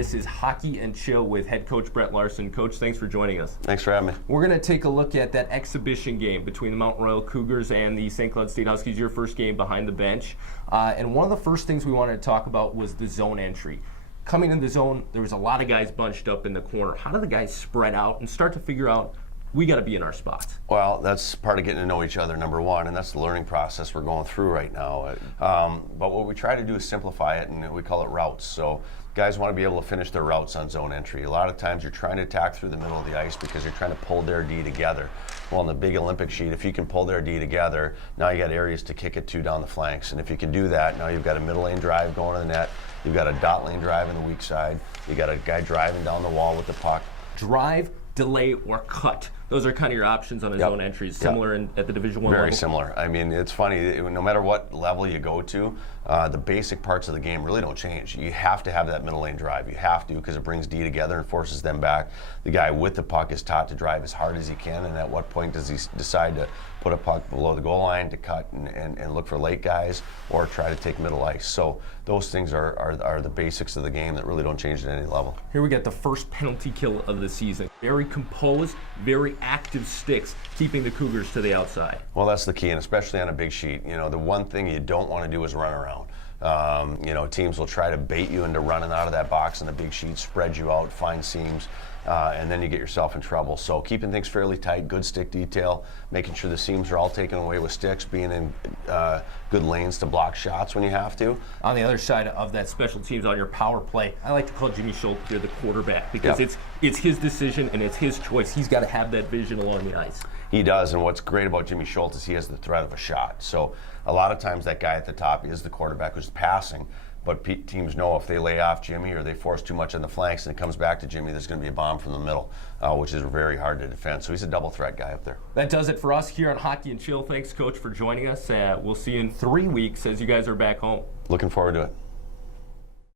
This is Hockey and Chill with head coach Brett Larson. Coach, thanks for joining us. Thanks for having me. We're going to take a look at that exhibition game between the Mount Royal Cougars and the St. Cloud State Huskies, your first game behind the bench. And one of the first things we wanted to talk about was the zone entry. Coming in the zone, there was a lot of guys bunched up in the corner. How do the guys spread out and start to figure out we got to be in our spots? Well, that's part of getting to know each other, number one, and that's the learning process we're going through right now. But what we try to do is simplify it, and we call it routes. So guys want to be able to finish their routes on zone entry. A lot of times you're trying to attack through the middle of the ice because you're trying to pull their D together. Well, on the big Olympic sheet, if you can pull their D together, now you got areas to kick it to down the flanks. And if you can do that, now you've got a middle lane drive going to the net. You've got a dot lane drive in the weak side. You got a guy driving down the wall with the puck. Drive, delay, or cut. Those are kind of your options on a zone entries, similar at the Division I level? Very similar. I mean, it's funny, no matter what level you go to, the basic parts of the game really don't change. You have to have that middle lane drive. You have to, because it brings D together and forces them back. The guy with the puck is taught to drive as hard as he can, and at what point does he decide to put a puck below the goal line to cut and look for late guys, or try to take middle ice. So those things are the basics of the game that really don't change at any level. Here we get the first penalty kill of the season. Very composed, very active sticks, keeping the Cougars to the outside. Well, that's the key, and especially on a big sheet. You know, the one thing you don't want to do is run around. You know, teams will try to bait you into running out of that box on the big sheet, spread you out, find seams, and then you get yourself in trouble. So keeping things fairly tight, good stick detail, making sure the seams are all taken away with sticks, being in good lanes to block shots when you have to. On the other side of that special teams, on your power play, I like to call Jimmy Schultz here the quarterback, because it's his decision and it's his choice. He's got to have that vision along the ice. He does, and what's great about Jimmy Schultz is he has the threat of a shot. So a lot of times that guy at the top is the quarterback who's passing, but teams know if they lay off Jimmy or they force too much on the flanks and it comes back to Jimmy, there's going to be a bomb from the middle, which is very hard to defend. So he's a double threat guy up there. That does it for us here on Hockey and Chill. Thanks, Coach, for joining us. We'll see you in 3 weeks as you guys are back home. Looking forward to it.